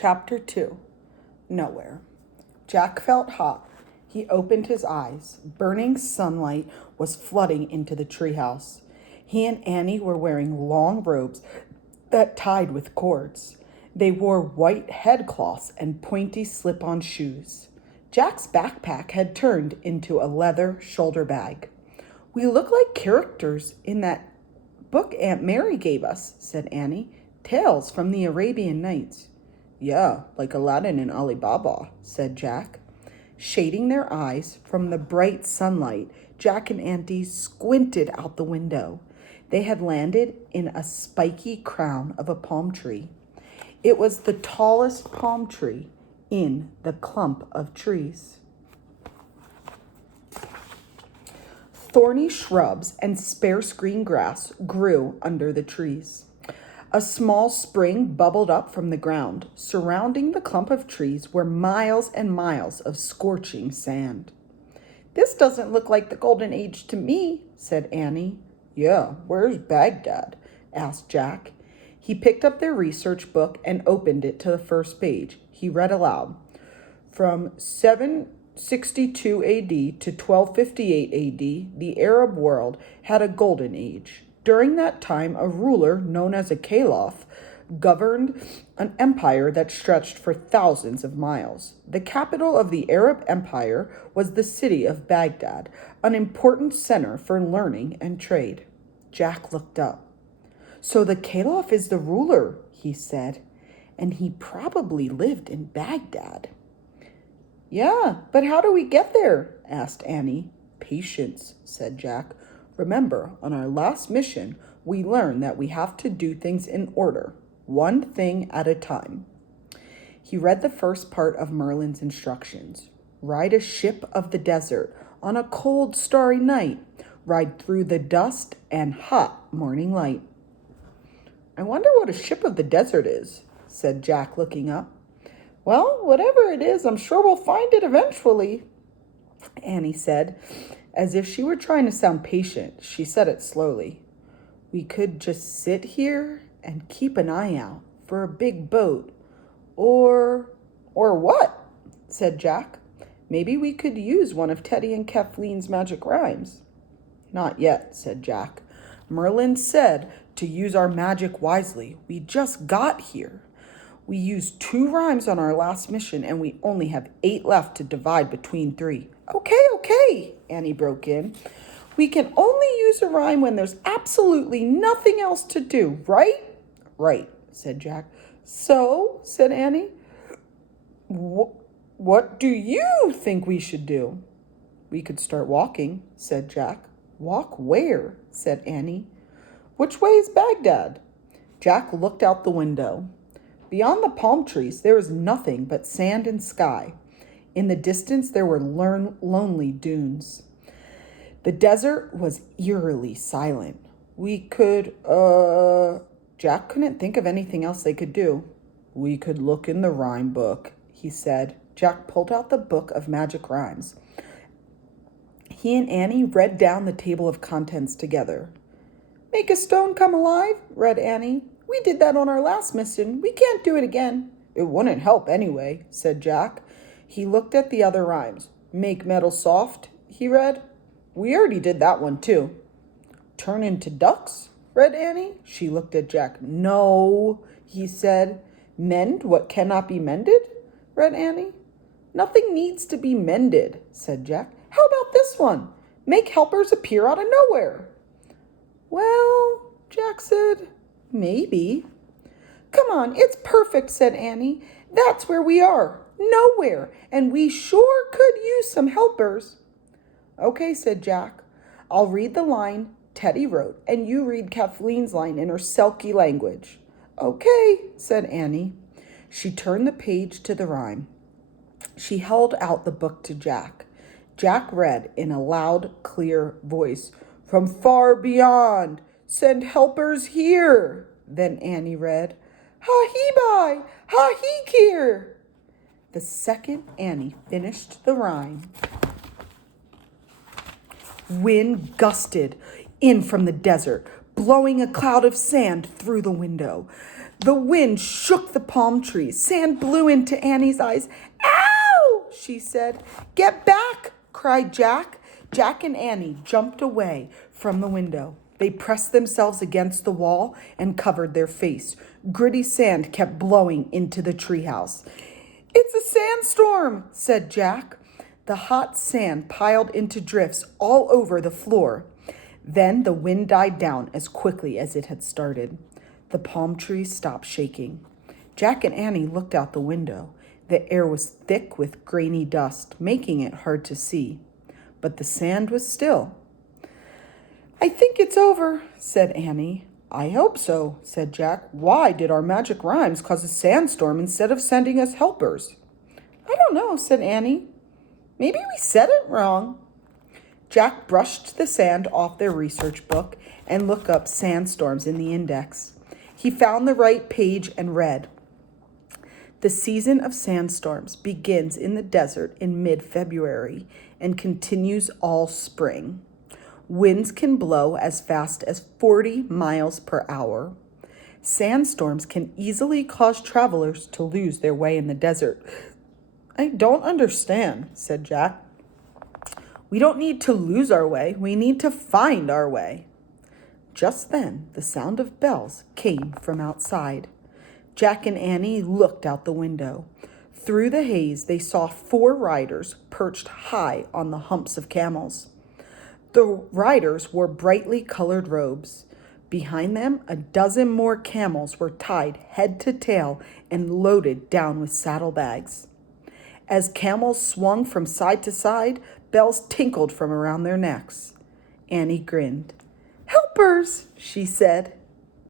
Chapter 2. Nowhere. Jack felt hot. He opened his eyes. Burning sunlight was flooding into the treehouse. He and Annie were wearing long robes that tied with cords. They wore white headcloths and pointy slip-on shoes. Jack's backpack had turned into a leather shoulder bag. "We look like characters in that book Aunt Mary gave us," said Annie. "Tales from the Arabian Nights." "Yeah, like Aladdin and Ali Baba," said Jack. Shading their eyes from the bright sunlight, Jack and Auntie squinted out the window. They had landed in a spiky crown of a palm tree. It was the tallest palm tree in the clump of trees. Thorny shrubs and sparse green grass grew under the trees. A small spring bubbled up from the ground. Surrounding the clump of trees were miles and miles of scorching sand. "This doesn't look like the Golden Age to me," said Annie. "Yeah, where's Baghdad?" asked Jack. He picked up their research book and opened it to the first page. He read aloud. From 762 AD to 1258 AD, the Arab world had a golden age. During that time, a ruler known as a caliph governed an empire that stretched for thousands of miles. The capital of the Arab Empire was the city of Baghdad, an important center for learning and trade. Jack looked up. "So the caliph is the ruler," he said, "and he probably lived in Baghdad." "Yeah, but how do we get there?" asked Annie. "Patience," said Jack. "Remember, on our last mission, we learned that we have to do things in order, one thing at a time." He read the first part of Merlin's instructions. Ride a ship of the desert on a cold, starry night. Ride through the dust and hot morning light. "I wonder what a ship of the desert is," said Jack, looking up. "Well, whatever it is, I'm sure we'll find it eventually," Annie said. As if she were trying to sound patient, she said it slowly. "We could just sit here and keep an eye out for a big boat. Or what?" said Jack. "Maybe we could use one of Teddy and Kathleen's magic rhymes." "Not yet," said Jack. "Merlin said to use our magic wisely. We just got here. We used 2 rhymes on our last mission, and we only have 8 left to divide between 3. Okay, Annie broke in. "We can only use a rhyme when there's absolutely nothing else to do, right?" "Right," said Jack. "So," said Annie, what do you think we should do?" "We could start walking," said Jack. "Walk where?" said Annie. "Which way is Baghdad?" Jack looked out the window. Beyond the palm trees, there was nothing but sand and sky. In the distance, there were lonely dunes. The desert was eerily silent. Jack couldn't think of anything else they could do. "We could look in the rhyme book," he said. Jack pulled out the book of magic rhymes. He and Annie read down the table of contents together. "Make a stone come alive," read Annie. "We did that on our last mission. We can't do it again." "It wouldn't help anyway," said Jack. He looked at the other rhymes. "Make metal soft," he read. "We already did that one too." "Turn into ducks," read Annie. She looked at Jack. "No," he said. "Mend what cannot be mended," read Annie. "Nothing needs to be mended," said Jack. "How about this one? Make helpers appear out of nowhere." "Well," Jack said, "maybe." "Come on, it's perfect," said Annie. "That's where we are, nowhere, and we sure could use some helpers." "Okay," said Jack. "I'll read the line Teddy wrote, and you read Kathleen's line in her Selkie language." "Okay," said Annie. She turned the page to the rhyme. She held out the book to Jack. Jack read in a loud, clear voice, "From far beyond, send helpers here." Then Annie read, "Ha-he-bye, ha-he-keer." The second Annie finished the rhyme, wind gusted in from the desert, blowing a cloud of sand through the window. The wind shook the palm trees. Sand blew into Annie's eyes. Ow! She said. Get back! Cried Jack. Jack and Annie jumped away from the window. They pressed themselves against the wall and covered their face. Gritty sand kept blowing into the treehouse. It's a sandstorm, said Jack. The hot sand piled into drifts all over the floor. Then the wind died down as quickly as it had started. The palm trees stopped shaking. Jack and Annie looked out the window. The air was thick with grainy dust, making it hard to see. But the sand was still. I think it's over, said Annie. I hope so, said Jack. Why did our magic rhymes cause a sandstorm instead of sending us helpers? I don't know, said Annie. Maybe we said it wrong. Jack brushed the sand off their research book and looked up sandstorms in the index. He found the right page and read, the season of sandstorms begins in the desert in mid-February and continues all spring. Winds can blow as fast as 40 miles per hour. Sandstorms can easily cause travelers to lose their way in the desert. I don't understand, said Jack. We don't need to lose our way. We need to find our way. Just then, the sound of bells came from outside. Jack and Annie looked out the window. Through the haze, they saw 4 riders perched high on the humps of camels. The riders wore brightly colored robes. Behind them, a dozen more camels were tied head to tail and loaded down with saddlebags. As camels swung from side to side, bells tinkled from around their necks. Annie grinned. Helpers, she said.